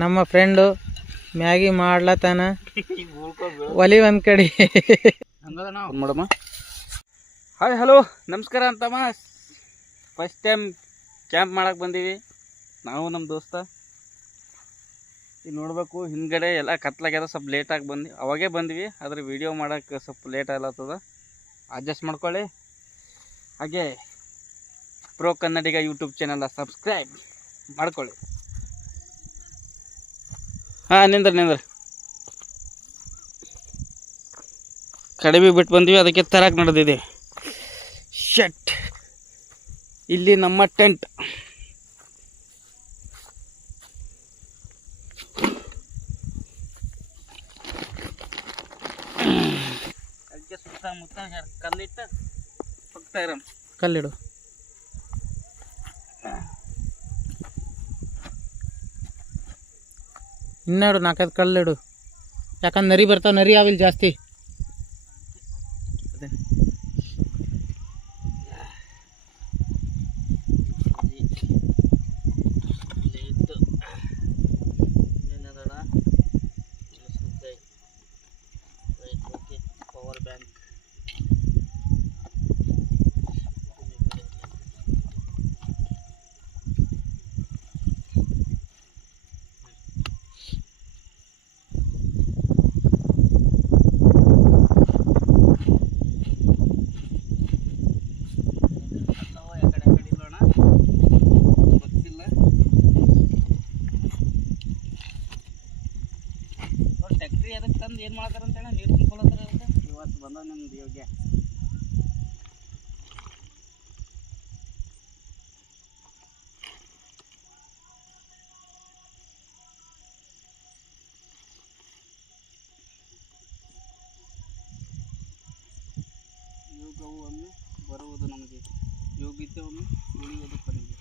ನಮ್ಮ friend Maggi ಮಾಡ್ಲತ್ತಾನ. ಒಲಿ ಒಂದು ಕಡೆ ಮಾಡಮ್ಮ. ಹಾಯ್ ಹಲೋ ನಮಸ್ಕಾರ ಅಂತಮ್ಮ. ಫಸ್ಟ್ ಟೈಮ್ ಕ್ಯಾಂಪ್ ಮಾಡಕ್ಕೆ ಬಂದೀವಿ ನಾವು ನಮ್ಮ ದೋಸ್ತ. ಈಗ ನೋಡಬೇಕು ಹಿಂದ್ಗಡೆ ಎಲ್ಲ ಕತ್ಲಾಗ್ಯದ, ಸ್ವಲ್ಪ ಲೇಟಾಗಿ ಅವಾಗೇ ಬಂದ್ವಿ. ಆದರೆ ವಿಡಿಯೋ ಮಾಡೋಕ್ಕೆ ಸ್ವಲ್ಪ ಲೇಟ್ ಆಗ್ಲತ್ತದ, ಅಡ್ಜಸ್ಟ್ ಮಾಡ್ಕೊಳ್ಳಿ. ಹಾಗೆ ಪ್ರೋ ಕನ್ನಡಿಗ ಯೂಟ್ಯೂಬ್ ಚಾನಲ್ ಸಬ್ಸ್ಕ್ರೈಬ್ ಮಾಡ್ಕೊಳ್ಳಿ. ಹಾಂ ನಿಂದ್ರ ಕಡಿಮೆ ಬಿಟ್ಟು ಬಂದ್ವಿ, ಅದಕ್ಕೆ ತರಕ್ಕೆ ನಡೆದಿದೆ ಶಟ್. ಇಲ್ಲಿ ನಮ್ಮ ಟೆಂಟ್. ಅದಕ್ಕೆ ಸುತ್ತಮುತ್ತ ಕಲ್ಲಿಟ್ಟು ಹೋಗ್ತಾ ಇರೋಣ. ಕಲ್ಲಿಡು. ಇನ್ನೆರಡು 4-5 ಕಲ್ಲಿಡು, ಯಾಕಂದ್ರೆ ನರಿ ಬರ್ತಾವೆ. ನರಿ ಆವಿಲ್ಲ ಜಾಸ್ತಿ. ಪವರ್ ಬ್ಯಾಂಕ್ ಟ್ಯಾಕ್ಟ್ರಿ ಅದಕ್ಕೆ ತಂದು ಏನು ಮಾಡ್ತಾರಂತೇಳ, ನೀರು ತುಂಬ್ಕೊಳತ್ತಾರ. ಇವತ್ತು ಬಂದ ನಮ್ದು ಯೋಗ್ಯ. ಯೋಗವು ಒಮ್ಮೆ ಬರುವುದು ನಮಗೆ, ಯೋಗ್ಯತೆ ಒಮ್ಮೆ ಉಳಿಯುವುದು ಕೊನೆಗೆ.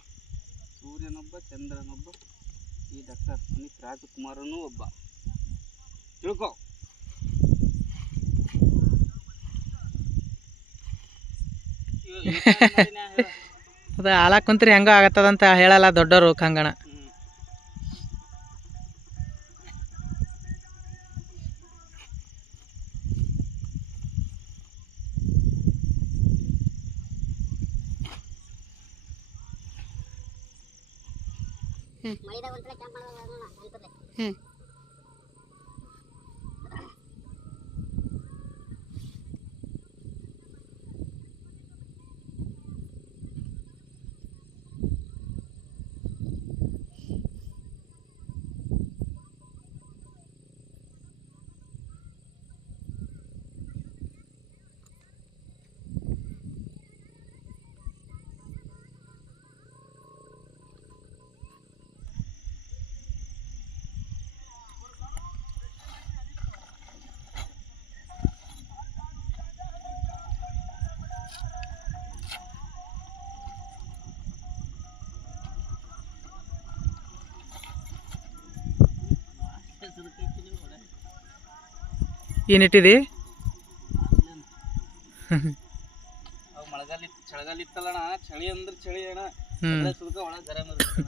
ಸೂರ್ಯನೊಬ್ಬ, ಚಂದ್ರನೊಬ್ಬ, ಈ ಡಾಕ್ಟರ್ ಪುನೀತ್ ರಾಜಕುಮಾರನೂ ಒಬ್ಬ. ತಿಳ್ಕೊ. ಅದು ಹಾಳಾಗಿ ಕುಂತ್ರಿ ಹೆಂಗೋ ಆಗತ್ತದಂತ ಹೇಳಲ್ಲ ದೊಡ್ಡವರು ಕಂಗಣ. ಏನಿಟ್ಟಿದಿ? ಮಳೆಗಾಲ ಚಳಿಗಾಲ ಇತ್ತಲ್ಲಣ್ಣ, ಚಳಿ ಅಂದ್ರೆ ಚಳಿ ಅಣ್ಣ. ಸುಲ್ಕ ಒಳಗೆ ಗರಂ ಇರುತ್ತೆ.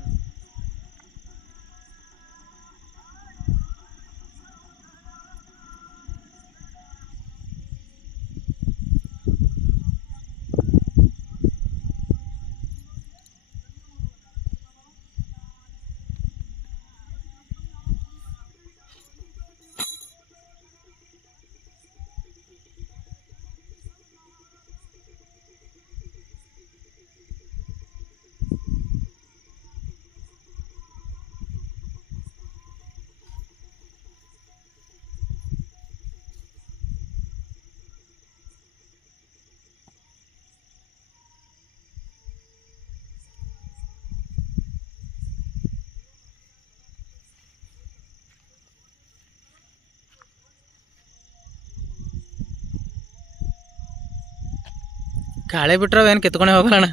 ಗಾಳಿ ಬಿಟ್ರೆ ಏನು ಕಿತ್ಕೊಂಡೆ ಹೋಗಲ್ಲಣ್ಣ.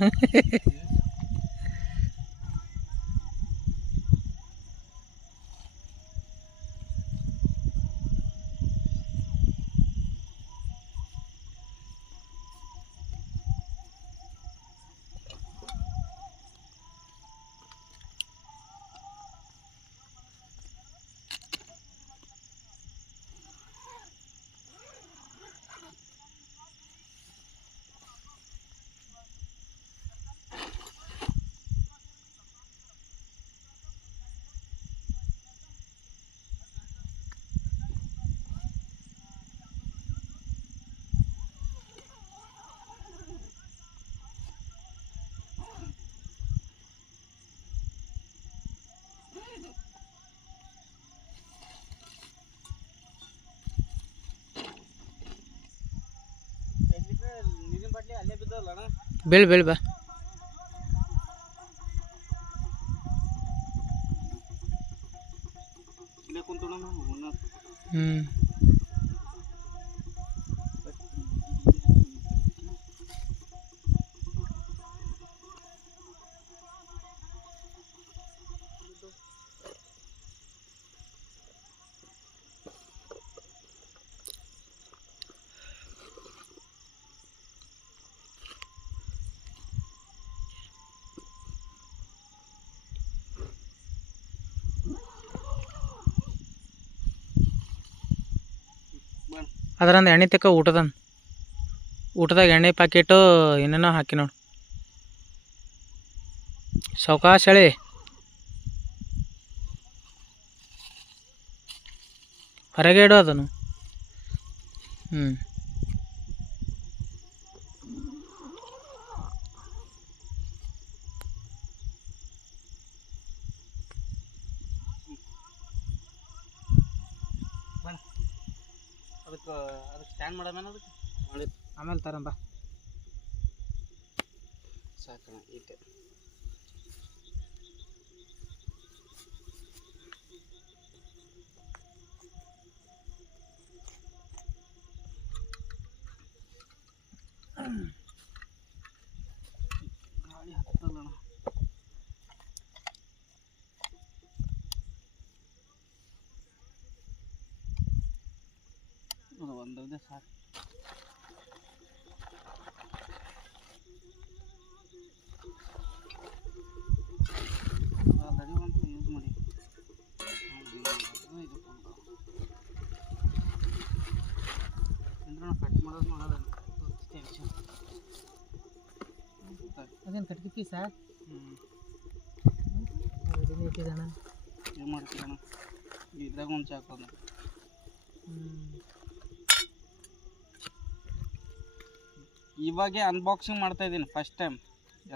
ಬೀಳ್ ಬೀಳ್ ಬಾ. ಹ್ಞೂ ಅದರಂದು ಎಣ್ಣೆ ತಕ್ಕ ಊಟದಾಗ ಎಣ್ಣೆ ಪ್ಯಾಕೆಟು ಏನೇನೋ ಹಾಕಿ ನೋಡು. ಸಾವ್ಕಾಶ ಹೇಳಿ ಹೊರಗೆ ಇಡು ಅದನ್ನು. ಹ್ಞೂ ಅದಕ್ಕೆ ಸ್ಟ್ಯಾಂಡ್ ಮಾಡೋಣ ಅದಕ್ಕೆ ಮಾಡಿ ಆಮೇಲೆ ತರಂಬ ಸಾಕಣ ಈಗ. ಗಾಳಿ ಹತ್ತಲ್ಲಣ್ಣ. ಒಂದೇ ಸಾಕು. ಆಲ್ರೆಡಿ ಒಂದು ಯೂಸ್ ಮಾಡಿ ಅಂದ್ರೆ ಕಟ್ ಮಾಡೋದು ಮಾಡೋದು ಟೆನ್ಷನ್. ಅದೇನು ಕಟ್ಗೆ ಪೀಸ? ಇಟ್ಟಿದ್ದಾನ ಏನು ಮಾಡ್ತೀರಣ್ಣ ಇದ್ರಾಗ ಒಂದು ಚಾಕೋದ. ಇವಾಗೆ ಅನ್ಬಾಕ್ಸಿಂಗ್ ಮಾಡ್ತಾ ಇದ್ದೀನಿ ಫಸ್ಟ್ ಟೈಮ್.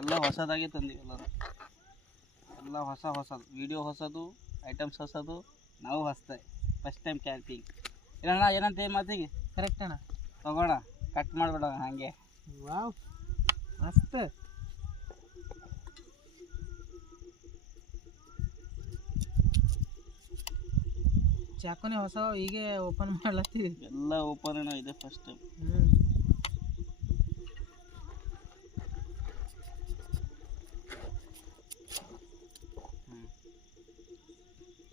ಎಲ್ಲ ಹೊಸದಾಗೆ ತಂದೀವಿ ಎಲ್ಲ ಹೊಸದು ವಿಡಿಯೋ ಹೊಸದು, ಐಟಮ್ಸ್ ಹೊಸದು, ನಾವು ಹೊಸದೆ ಫಸ್ಟ್ ಟೈಮ್ ಕ್ಯಾಂಪಿಂಗ್. ಏನಣ್ಣ ಏನಂತ ಮಾತಿಗೆ ಕರೆಕ್ಟ್ ಅಣ್ಣ. ತಗೋಣ ಕಟ್ ಮಾಡಿಬಿಡ ಹಾಗೆ. ವಾವ್ ಮಸ್ತ್. ಚಾಕುನೇ ಹೊಸ ಹೀಗೆ ಓಪನ್ ಮಾಡ್ಲತ್ತೀವಿ. ಎಲ್ಲ ಓಪನ್ ಏನೋ ಇದೆ ಫಸ್ಟ್ ಟೈಮ್.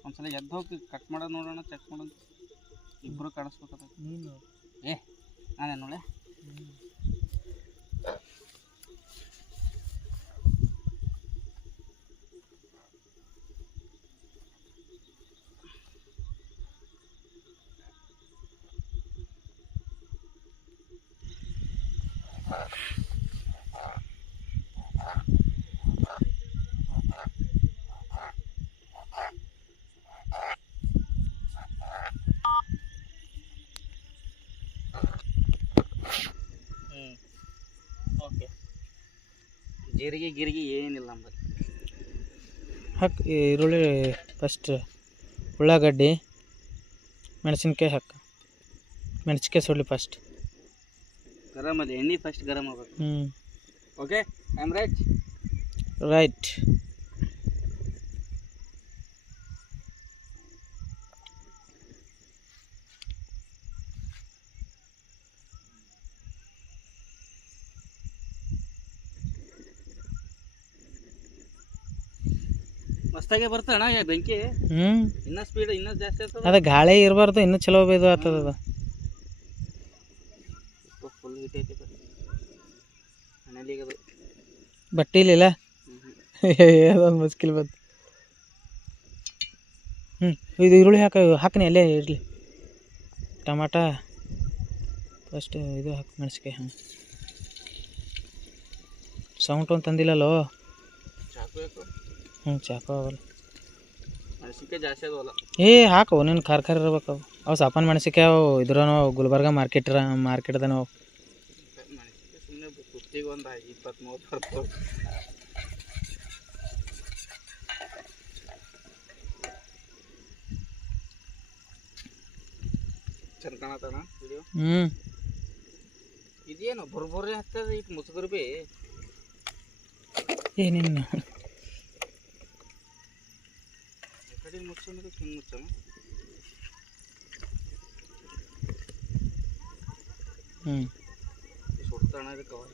ಒಂದ್ಸಲ ಎದ್ದು ಹೋಗಿ ಕಟ್ ಮಾಡೋದು ನೋಡೋಣ, ಚೆಕ್ ಮಾಡೋದು. ಇಬ್ಬರು ಕಾಣಿಸ್ಬೇಕದ. ನೀನು ನಾನೇ ನೋಡೆ. ಓಕೆ, ಜೀರಿಗೆ ಗಿರಿಗೆ ಏನಿಲ್ಲ ನಮ್ಮಲ್ಲಿ. ಹಾಕಿ ಈರುಳ್ಳಿ ಫಸ್ಟ್, ಉಳ್ಳಾಗಡ್ಡಿ, ಮೆಣಸಿನ್ಕಾಯಿ ಹಾಕು. ಮೆಣಸಿನ್ಕಾಯಿ ಸುಡಲಿ ಫಸ್ಟ್. ಗರಮ್ ಅಲ್ಲಿ ಎಣ್ಣೆ ಫಸ್ಟ್ ಗರಮ್ ಆಗಬೇಕು. Okay, I am right. ಮಸ್ತಾಗೆ ಬರ್ತಣ್ಣ ಬೆಂಕಿ. ಇನ್ನೂ ಸ್ಪೀಡ್ ಇನ್ನೂ ಜಾಸ್ತಿ ಆಗ್ತದೆ. ಅದ ಗಾಳಿ ಇರಬಾರ್ದು, ಇನ್ನೂ ಚಲೋ ಇದು ಆಗ್ತದ. ಫುಲ್ ಹಿಟ್ ಐತಿ ಮನೇಲಿಗೆ ಅದು ಬಟ್ಟೆ ಇಲ್ಲ ಅದೊಂದು ಮುಸ್ಕಿಲ್ ಬಂತು. ಇದು ಈರುಳ್ಳಿ ಹಾಕನಿ ಅಲ್ಲೇ ಇರಲಿ. ಟಮಾಟ ಫಸ್ಟ್ ಇದು ಹಾಕಿ, ಮೆಣಸಿನ್ಕಾಯಿ. ಸೌಂಡ್ ಒಂದು ತಂದಿಲ್ಲಲ್ಲೋ. ಚಾಕು ಯಾಕು? ಚಾಕು ಅವಲ್ಲ. ಮೆಣಸಿನ್ಕಾಯಿ ಜಾಸ್ತಿ ಅದವಲ್ಲ. ಹಾಕು ನೀನು ಖಾರ ಇರ್ಬೇಕು. ಅವು ಸಾಪಾನ್ ಮೆಣಸಿನ್ಕಾಯಿ ಅವು ಇದ್ರೂ ಗುಲ್ಬರ್ಗ ಮಾರ್ಕೆಟ್ದ ನಾವು. ಮೆಣಸಿನ್ಕಾಯಿ ಸುಮ್ಮನೆ ಕುತ್ತಿಗೆ ಒಂದು 20-30 ಬರ್ತವೆ. ಚಂದ ಕಾಣತ್ತಣ್ಣ ವಿಡಿಯೋ. ಇದೇನು ಬರ್ಬರ್ರಿ ಆಗ್ತದೆ ಈಗ ಮುಸುಗುರು ಬಿ. ಏನಿನ್ನು ಕಡೆ ಮುಚ್ಚಂದ್ರೆ ಹಿಂಗೆ ಮುಚ್ಚೋಣ. ಸುಡ್ತಾಣ ಇದಕ್ಕೆ ಅವ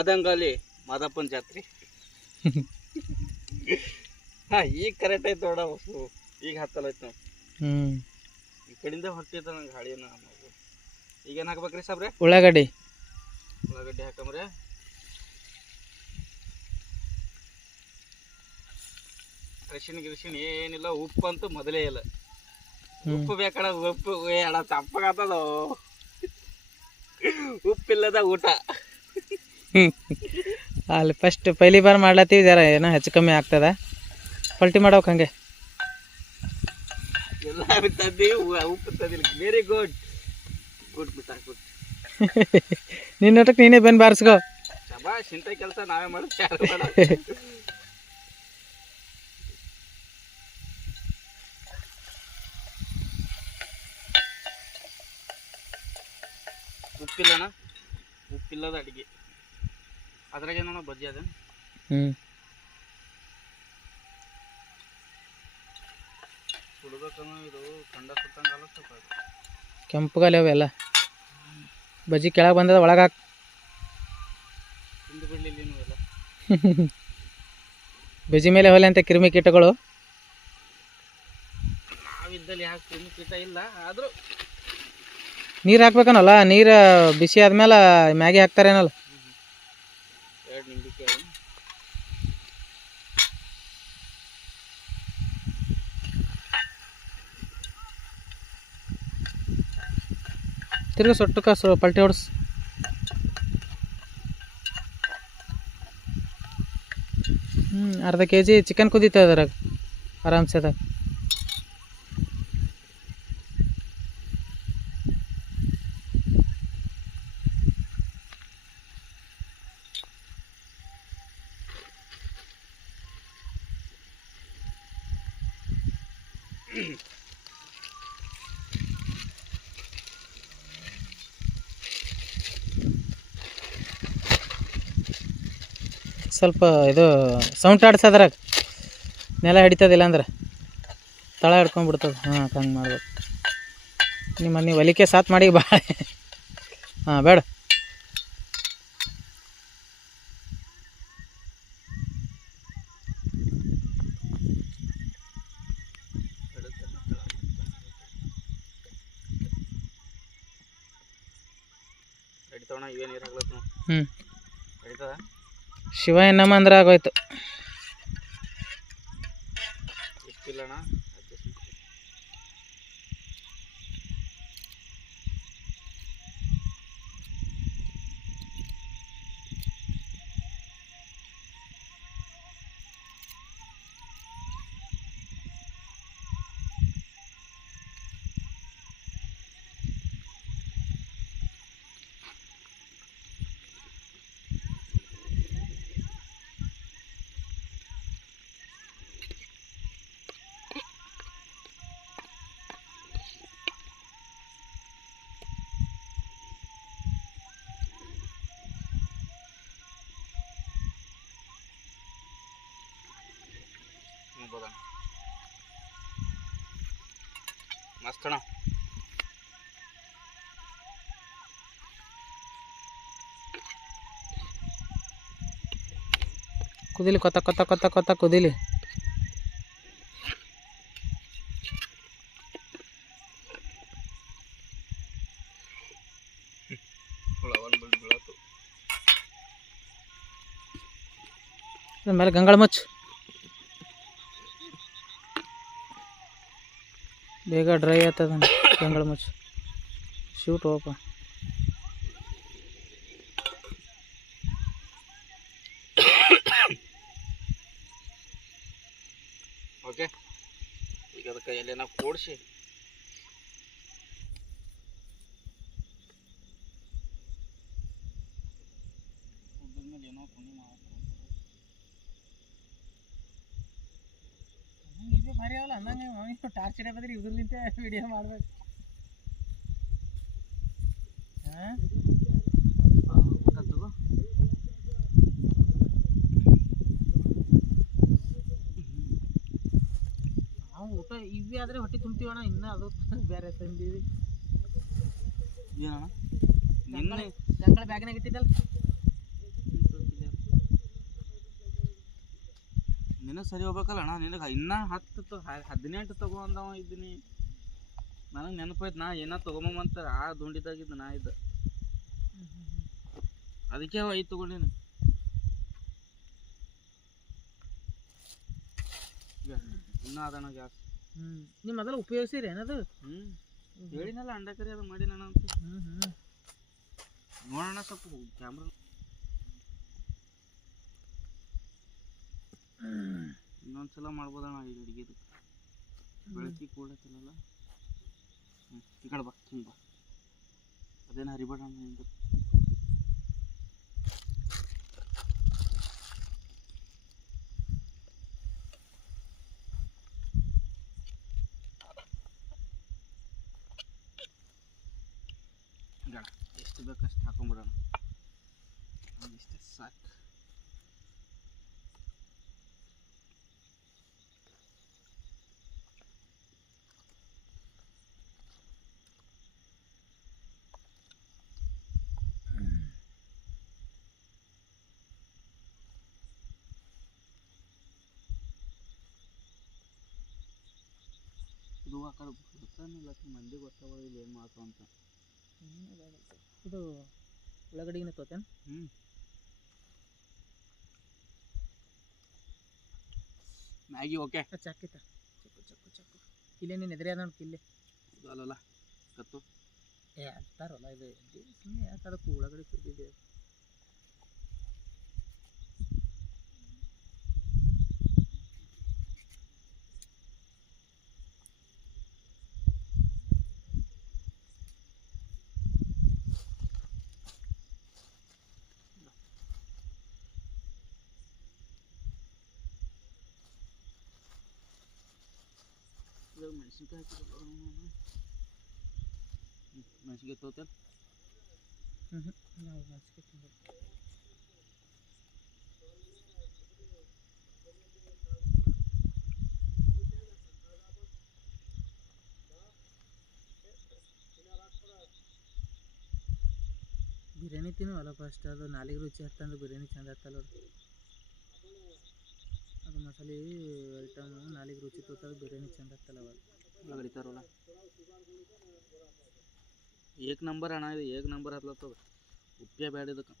ಆದಂಗಾಲಿ ಮಾದಪ್ಪನ ಜಾತ್ರೆ. ಹಾಂ ಈಗ ಕರೆಕ್ಟ್ ಆಯ್ತು ನೋಡ ಹೊಸು, ಈಗ ಹತ್ತಲೈತೆ ನಾವು. ಈ ಕಡೆಯಿಂದ ಹೊಟ್ಟಿದ ನಂಗೆ ಹಾಡಿನ. ಈಗೇನು ಹಾಕ್ಬೇಕ್ರಿ ಸಾಬ್ರೆ? ಉಳ್ಳಾಗಡ್ಡಿ ಹಾಕಂಬ್ರೆ. ಗಿರ್ಶಿಣ್ ಏನಿಲ್ಲ, ಉಪ್ಪು ಅಂತೂ ಮೊದಲೇ ಇಲ್ಲ. ಉಪ್ಪು ಬೇಕಡ, ಉಪ್ಪು ಅಡ ಚಪ್ಪಗಾತದ. ಉಪ್ಪಿಲ್ಲದ ಊಟ. ಅಲ್ಲಿ ಫಸ್ಟ್ ಪೈಲಿ ಬಾರ್ ಮಾಡ್ಲತ್ತೀವಿ, ಜರ ಏನೋ ಹೆಚ್ಚು ಕಮ್ಮಿ ಆಗ್ತದ. ಪಲ್ಟಿ ಮಾಡೋಕೆ ಹಂಗೆ ಎಲ್ಲ ತಂದೀವಿ, ಉಪ್ಪು ತಂದಿಲ್ಲ. ವೆರಿ ಗುಡ್ ಗುಡ್ ಬಿಟ್ಟ ಗುಡ್. ನಿನ್ನೊಟ್ಟಕ್ಕೆ ನೀನೇ ಬಂದು ಬಾರಿಸ್ಕೋ. ಶಬಾಷ್, ಇಂಥ ಕೆಲಸ ನಾವೇ ಮಾಡೋದು, ಯಾರು ಮಾಡ. ಉಪ್ಪಿಲ್ಲಣ್ಣ, ಉಪ್ಪಿಲ್ಲದ ಅಡಿಗೆ. ಅದ್ರಾಗೇನೋ ಬಜ್ಜಿ ಅದ. ಸುಡ್ಬೇಕನ್ನೋ ಇದು ಕಂಡ ಸುತ್ತಂಗಲ್ಲ. ಸ್ವಲ್ಪ ಕೆಂಪುಗಾಲಿ ಅವೆಲ್ಲ ಬಜ್ಜಿ ಕೆಳಗೆ ಬಂದದ, ಒಳಗೆ ಹಾಕಿ ತಿಂದು ಬಿಡಲಿಲ್ಲ ಎಲ್ಲ. ಬಜ್ಜಿ ಮೇಲೆ ಹೊಲೆ ಅಂತ ಕ್ರಿಮಿ ಕೀಟಗಳು. ನಾವಿದ್ದಲ್ಲಿ ಯಾಕೆ ಕ್ರಿಮಿ ಕೀಟ ಇಲ್ಲ, ಆದರೂ ನೀರು ಹಾಕ್ಬೇಕನ್ನಲ್ಲ. ನೀರು ಬಿಸಿ ಆದ್ಮೇಲೆ ಮ್ಯಾಗಿ ಹಾಕ್ತಾರೇನಲ್ಲ. 2 ನಿಂಬೆಕಾಯಿ. ತಿರ್ಗಿ ಸೊಟ್ಟಕ್ಕೆ ಪಲ್ಟಿ ಹೊಡ್ಸ್. ಅರ್ಧ kg ಚಿಕನ್ ಕುದೀತದ ಅದ್ರಾಗ ಆರಾಮ್ಸೆ ಅದಾಗ. ಸ್ವಲ್ಪ ಇದು ಸೌಂಡ್ ಆಡ್ಸೋದ್ರಾಗ ನೆಲ ಹಿಡಿತದಿಲ್ಲ ಅಂದ್ರೆ ತಳ ಹಿಡ್ಕೊಂಡ್ಬಿಡ್ತದೆ. ಹಂಗೆ ಮಾಡ್ಬೇಕು. ನೀವು ಒಲಿಕೆ ಸಾತ್ ಮಾಡಿ ಭಾಳ. ಬೇಡ ಇವೇ ನೀರು ಹಾಕ್ಲತ್ತ. ನಡೀತದ. ಶಿವ ಎನ್ನಮ್ಮ ಅಂದ್ರೆ ಆಗೋಯ್ತು. ಇಷ್ಟಿಲ್ಲಣ್ಣ. ಮಸ್ತ್ ಅಣ್ಣ. ಕುದಿಲಿ, ಕೊತ್ತ ಕೊತ್ತ ಕೊತ್ತ ಕೊತ್ತ ಕುದಿಲಿ. ಮೇಲೆ ಗಂಗಳ ಮುಚ್ಚು, ಬೇಗ ಡ್ರೈ ಆಗ್ತದ. ಗಂಗಳ ಮುಚ್ಚು, ಶೂಟ್ ಹೋಪ. ಓಕೆ, ಈಗ ಅದಕ್ಕೆ ಎಲೆನ ಕೂಡಿಸಿ ಇದು ಭಾರಿ ಅವಲ್ಲ ಅಂದಂಗೆ ಟಾರ್ಚ್ ಹಿಡಿಯಬದ್ರಿ ಇದ್ರಲಿಂತೆ ವಿಡಿಯೋ ಮಾಡ್ಬೇಕು. ನಾವು ಊಟ ಇವಿ ಆದ್ರೆ ಹೊಟ್ಟೆ ತುಂಬ್ತೀವಣ್ಣ, ಇನ್ನ ಅದು ಬೇರೆ ತಂದೀವಿ. ಏನಣ್ಣ ನಿನ್ನೆ ಜಂಗಳ ಬ್ಯಾಗ್ನಾಗ ಇಟ್ಟಿದ್ದಲ್ಲ, ನಿನಗೆ ಸರಿ ಹೋಗ್ಬೇಕಲ್ಲ ಅಣ್ಣ. ನಿನಗೆ ಇನ್ನೂ 18 ತಗೋ ಅಂದವ ಇದ್ದೀನಿ. ನನಗೆ ನೆನಪಾಯ್ತು, ನಾ ಏನೋ ತೊಗೊಂಬಂತ ಆ ದುಂಡಿದಾಗಿದ್ದು ನಾ ಇದ್ದ, ಅದಕ್ಕೆ 5 ತೊಗೊಂಡೀನಿ. ಇನ್ನೂ ಅದಣ್ಣ ಗ್ಯಾಸ್. ನಿಮ್ಮ ಮೊದಲು ಉಪಯೋಗಿಸಿರಿ ಏನದು? ಹೇಳಿನಲ್ಲ ಅಂಡಕರಿ ಅದು ಮಾಡಿ ನಾನು ಅಂತ. ನೋಡೋಣ ಸ್ವಲ್ಪ ಕ್ಯಾಮ್ರಾ ಇನ್ನೊಂದ್ಸಲ ಮಾಡ್ಬೋದಣ್ಣ ಈಗ ಅಡುಗೆದು. ಬೆಳಕಿ ಕೂಡತ್ತಲ್ಲ. ಈ ಕಡೆ ಬಾ, ಹಿಂಗೆ ಬಾ, ಅದೇನು ಹರಿಬೇಡ ನಿಂದು. ಎಷ್ಟು ಬೇಕಷ್ಟು ಹಾಕೊಂಬಿಡೋಣ, ಇಷ್ಟೇ ಸಾಕು. ಇದು ಆ ಕಡೆ ಗೊತ್ತಾನಿಲ್ಲ, ಮಂದಿ ಗೊತ್ತಾಗ ಇಲ್ಲಿ ಏನು ಮಾಡ್ತಾವ ಅಂತ. ಇದು ಉಳ್ಳಾಗಡ್ಡಿನ ತೋತೇನು? Maggi okay. ಚಾಕಿತ ಚಕ್ಕು ಚಕ್ಕು ಚಕ್ಕು ಇಲ್ಲೇ ನೀನು ಎದುರೇ ಅದ ನೋಡಿ, ಇಲ್ಲೇ ಇದು ಅಲ್ಲಲ್ಲ ಕತ್ತು. ಅಂತಾರಲ್ಲ ಇದು ಸುಮ್ಮನೆ ಯಾಕೆ ಅದಕ್ಕೆ ಉಳ್ಳಾಗಡ್ಡಿ ಕುದ್ದಿದೆ. ಮೆಣಸಿನ್ಕಾಯಿ ಮೆಣಸಿನ್ಕಾಯಿ ತೋತೇನೆ. ನಾವು ಮೆಣಸಿನ್ಕಾಯಿ ತಿಂದು ಬಿರಿಯಾನಿ ತಿನ್ನುವಲ್ಲ ಫಸ್ಟ್. ಅದು ನಾಲಿಗೆ ರುಚಿ ಹತ್ತಂದ್ರೆ ಬಿರಿಯಾನಿ ಚಂದ ಹತ್ತಲ್ಲ. ಅದು ಮಸಾಲೆ ಐಟಮ್ ನಾಲಿಗೆ ರುಚಿ ತೋತದ, ಬಿರಿಯಾನಿ ಚಂದ ಹತ್ತಲ್ಲ. ಅವಾಗ ಬೆಳಿತಾರಲ್ಲ ಏಕ್ ನಂಬರ್ ಅಣ್ಣ, ಇದು ಏಕ್ ನಂಬರ್ ಹತ್ಲತ್ತದ. ಉಪ್ಪೇ ಬೇಡ ಇದಕ್ಕೆ.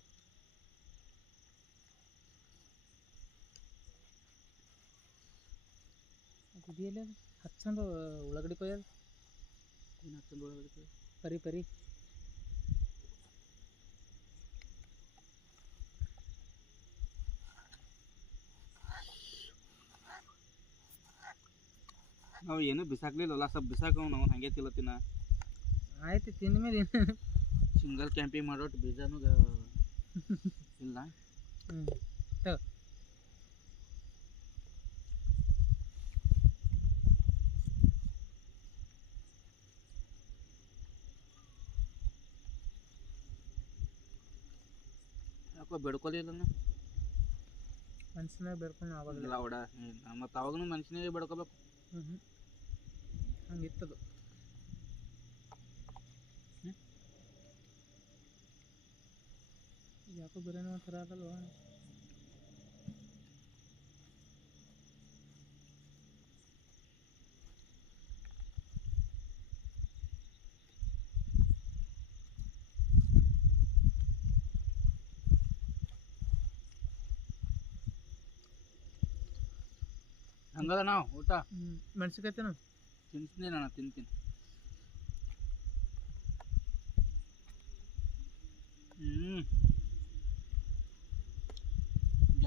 ಕುದಿಯಲ್ಲ ಹಚ್ಚಂದು ಉಳ್ಳಾಗಡ್ಡಿ ಕೊಯ್ಯೋದು. ಏನು ಹಚ್ಚಂದು ಉಳ್ಳಾಗಡ್ಡಿ ಕೊಯ್ಯೋದು? ಪರಿ ಪರಿ ನಾವು ಏನೂ ಬಿಸಾಕ್ಲಿಲ್ಲಲ್ಲ, ಸ್ವಲ್ಪ ಬಿಸಾಕ ನಾವು ಹಂಗೆ ತಿಲ್ಲತ್ತಿನ. ಆಯ್ತು ತಿಂದ ಮೇಲೆ ಸಿಂಗಲ್ ಕ್ಯಾಂಪಿಂಗ್ ಮಾಡೋಟ್ಟು ಬೀಜನೂ ಇಲ್ಲ. ತಗೋ ಯಾಕೋ ಬೆಡ್ಕೊಲಿಲ್ಲ ಮನ್ಸಿನಾಗ ಬೇಡ್ಕೊಂಡು ಅವಾಗಲ್ಲ ಅವಡ. ಮತ್ತು ಅವಾಗೂ ಮನುಷ್ಯನಿಗೆ ಬೆಡ್ಕೋಬೇಕು. ಹಂಗಿತ್ತದು. ಯಾಕೋ ಬಿರಿಯಾನಿ ಒಂಥರ ಆಗಲ್ವ? ಹಂಗದ ನಾವು ಊಟ. ಮೆಣಸಿನ್ಕಾಯಿ ತಿನ್ನು. ತಿನ್ತೀನಿ ನಾನು, ತಿಂತೀನಿ.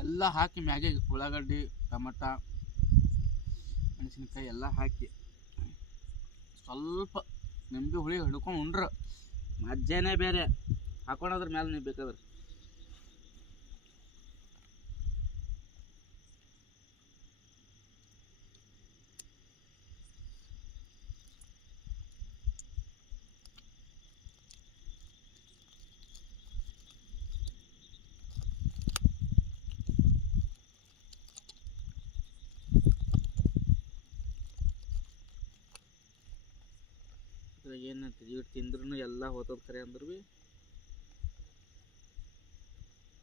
ಎಲ್ಲ ಹಾಕಿ ಮ್ಯಾಗೆ ಉಳ್ಳಾಗಡ್ಡಿ, ಟಮಟ, ಮೆಣಸಿನ್ಕಾಯಿ ಎಲ್ಲ ಹಾಕಿ ಸ್ವಲ್ಪ ನಿಂಬೆ ಹುಳಿ ಹಿಡ್ಕೊಂಡು ಉಂಡ್ರೆ ಮಜ್ಜಾನೇ ಬೇರೆ. ಹಾಕೊಂಡದ್ರ ಮೇಲೆ ನೀವು ಬೇಕಾದ್ರೆ ಅದ್ರಾಗ ಏನು ಇಟ್ಟು ತಿಂದ್ರೂ ಎಲ್ಲ ಹೋತದ ಖರೆ ಅಂದ್ರೆ ಭೀ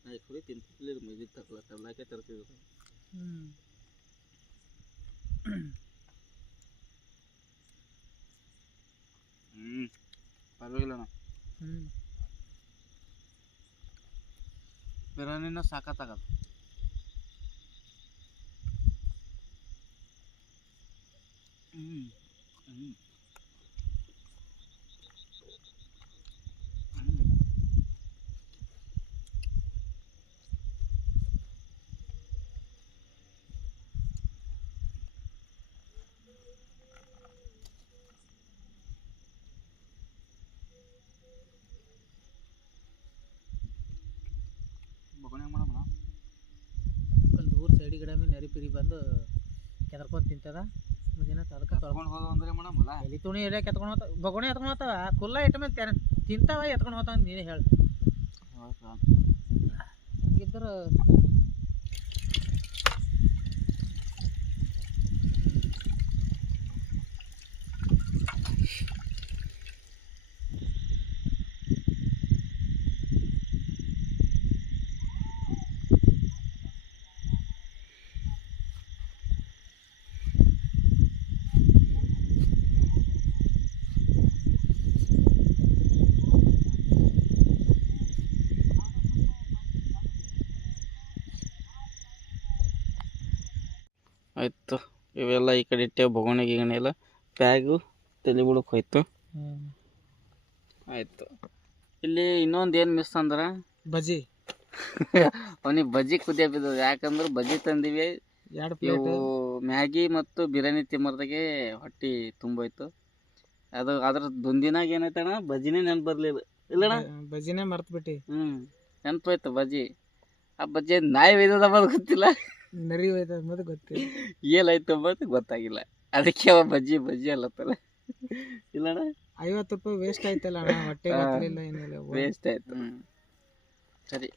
ಆಯ್ತು ತಿಂತಿರ್ಲಿ ಮೆಜಿಗೆ ತರ್ಲಾಕೆ ತರ್ತಿದ್ರು. ಪರವಾಗಿಲ್ಲಣ್ಣ. ಬಿರಿಯಾನಿನ ಸಾಕತ್ತಾಗದು. ಒಂದು ಊರು ಸೈಡಿ ಗಿಡ ಮೇಲೆ ನರಿ ಪಿರಿ ಬಂದು ಕೆದರ್ಕೊಂಡು ತಿಂತದ ಮುಂಜಾನೆ ಅದಕ್ಕೆ ತೊಳ್ಕೊಂಡು ಹೋದ ಅಂದ್ರೆ ಮೇಡಮ್ ಅಲ್ಲ ಎಲಿ ತುಣಿ ಎಲೆ ಎತ್ಕೊಂಡು ಹೋಗ್ತಾವ ಬಗೋಣಿ ಎತ್ಕೊಂಡು ಹೋಗ್ತಾವ ಕುಲ್ಲ ಇಟ್ಟ ಮೇಲೆ ತಿಂತಾವ ಎತ್ಕೊಂಡು ಹೋಗ್ತಾವ ನೀನೇ ಹೇಳಿ. ಹಂಗಿದ್ರೆ ಆಯಿತು. ಇವೆಲ್ಲ ಈ ಕಡೆ ಇಟ್ಟೆ ಬೊಗಣೆ ಗಿಗಣೆ ಎಲ್ಲ ಬ್ಯಾಗು ತಲೆ ಬುಡಕ್ಕೆ ಹೋಯ್ತು. ಆಯಿತು. ಇಲ್ಲಿ ಇನ್ನೊಂದು ಏನು ಮಿಸ್ ಅಂದ್ರೆ ಬಜ್ಜಿ ಅವನಿಗೆ ಬಜ್ಜಿ ಕುದಿಯ ಬಿದ್ದದ. ಯಾಕಂದ್ರೆ ಬಜ್ಜಿ ತಂದಿವಿ, ಇವು ಮ್ಯಾಗಿ ಮತ್ತು ಬಿರಿಯಾನಿ ತಿಮ್ಮರ್ದಾಗೆ ಹೊಟ್ಟೆ ತುಂಬೋಯ್ತು. ಅದು ಅದ್ರ ದುಂದಿನಾಗ ಏನಾಯ್ತಣ್ಣ ಬಜ್ಜಿನೇ ನೆನಪು ಬರಲಿಲ್ಲ ಇಲ್ಲಣ್ಣ. ಬಜ್ಜಿನೇ ಮರ್ತ್ಬಿಟ್ಟು ನೆನಪೋಯ್ತು ಬಜ್ಜಿ. ಆ ಬಜ್ಜಿ ನಾಯಿ ಒಯ್ದದ ಅಂಬೋದು ಗೊತ್ತಿಲ್ಲ, ನರಿ ಒಯ್ದ ಅಂಬೋದು ಗೊತ್ತಿಲ್ಲ, ಏನಾಯ್ತು ಅಂಬೋದು ಗೊತ್ತಾಗಿಲ್ಲ. ಅದಕ್ಕೆ ಅವ ಬಜ್ಜಿ ಬಜ್ಜಿ ಅಲ್ಲತ್ತಲ್ಲ ಇಲ್ಲಣ್ಣ. 50 ರೂಪಾಯಿ ವೇಸ್ಟ್ ಆಯ್ತಲ್ಲ ಅಣ್ಣ, ಹೊಟ್ಟೆ ಏನಿಲ್ಲ ವೇಸ್ಟ್ ಆಯ್ತು. ಸರಿ,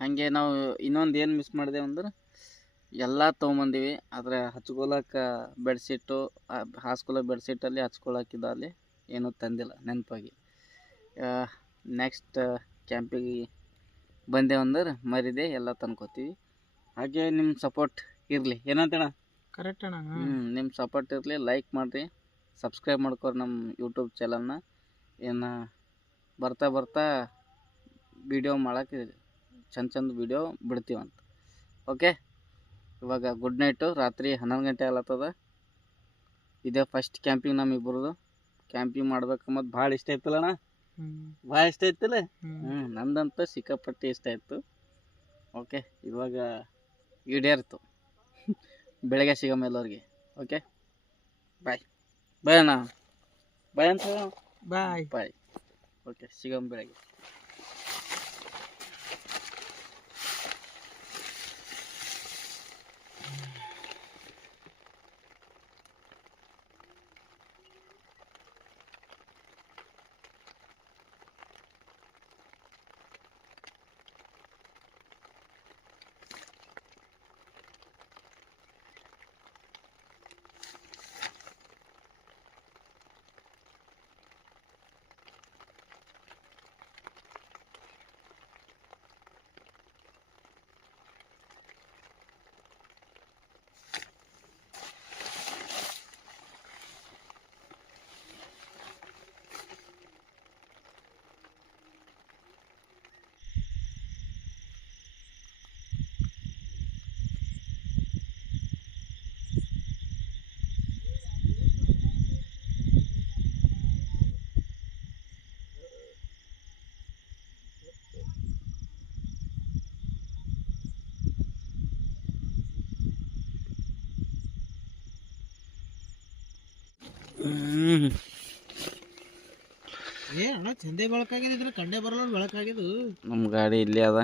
ಹಾಗೆ ನಾವು ಇನ್ನೊಂದು ಏನು ಮಿಸ್ ಮಾಡಿದೆವು ಅಂದ್ರೆ ಎಲ್ಲ ತೊಗೊಂಬಂದೀವಿ. ಆದರೆ ಹಚ್ಕೊಳಕ್ಕೆ ಬೆಡ್ಶೀಟು, ಹಾಸ್ಕೊಳ್ಳೋ ಬೆಡ್ಶೀಟಲ್ಲಿ ಹಚ್ಕೊಳಕ್ಕಿದ್ದ ಅಲ್ಲಿ ಏನೂ ತಂದಿಲ್ಲ ನೆನಪಾಗಿ. ನೆಕ್ಸ್ಟ್ ಕ್ಯಾಂಪಿಗೆ ಬಂದೇವಂದ್ರೆ ಮರಿದೆ ಎಲ್ಲ ತಂದ್ಕೊತೀವಿ. ಹಾಗೆ ನಿಮ್ಮ ಸಪೋರ್ಟ್ ಇರಲಿ, ಏನಂತಣ್ಣ? ಕರೆಕ್ಟ್ ಅಣ್ಣ. ನಿಮ್ಮ ಸಪೋರ್ಟ್ ಇರಲಿ, ಲೈಕ್ ಮಾಡಿರಿ, ಸಬ್ಸ್ಕ್ರೈಬ್ ಮಾಡ್ಕೊರಿ ನಮ್ಮ ಯೂಟ್ಯೂಬ್ ಚಾನಲ್ನ. ಏನು ಬರ್ತಾ ಬರ್ತಾ ವೀಡಿಯೋ ಮಾಡೋಕ್ಕೆ ಚಂದ ವೀಡಿಯೋ ಬಿಡ್ತೀವಂತ. ಓಕೆ, ಇವಾಗ ಗುಡ್ ನೈಟು. ರಾತ್ರಿ 11 ಗಂಟೆ ಆಗ್ಲತ್ತದ. ಇದೇ ಫಸ್ಟ್ ಕ್ಯಾಂಪಿಂಗ್ ನಮ್ಮಿಬ್ಬರದು. ಕ್ಯಾಂಪಿಂಗ್ ಮಾಡ್ಬೇಕು ಮತ್ತು ಭಾಳ ಇಷ್ಟ ಆಯ್ತಲ್ಲಣ್ಣ? ಭಾಳ ಇಷ್ಟ ಆಯ್ತಲ್ಲ? ನಂದಂತೂ ಸಿಕ್ಕಾಪಟ್ಟೆ ಇಷ್ಟ ಆಯಿತು. ಓಕೆ, ಇವಾಗ ಈಡೇರಿತು. ಬೆಳಗ್ಗೆ ಸಿಗಮ್ಮ ಎಲ್ಲರಿಗೆ. ಓಕೆ, ಬಾಯ್ ಬಾಯ್ ಅಣ್ಣ. ಬಾಯ್ ಅಂತ ಹೇಳ. ಬಾಯ್ ಬಾಯ್. ಓಕೆ, ಸಿಗಮ್ಮ ಬೆಳಗ್ಗೆ. ಏ ಅಣ್ಣ, ಚಂದೆ ಬೆಳಕಾಗಿದ್ರೆ ಕಂಡೆ ಬರಲ್ಲ ಬೆಳಕಾಗಿದ್ದು. ನಮ್ಮ ಗಾಡಿ ಇಲ್ಲೇ ಅದ.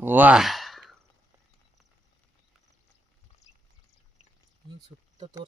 ವಾಹ್, ಹಿಂಗೆ ಸುತ್ತ ತೋರ್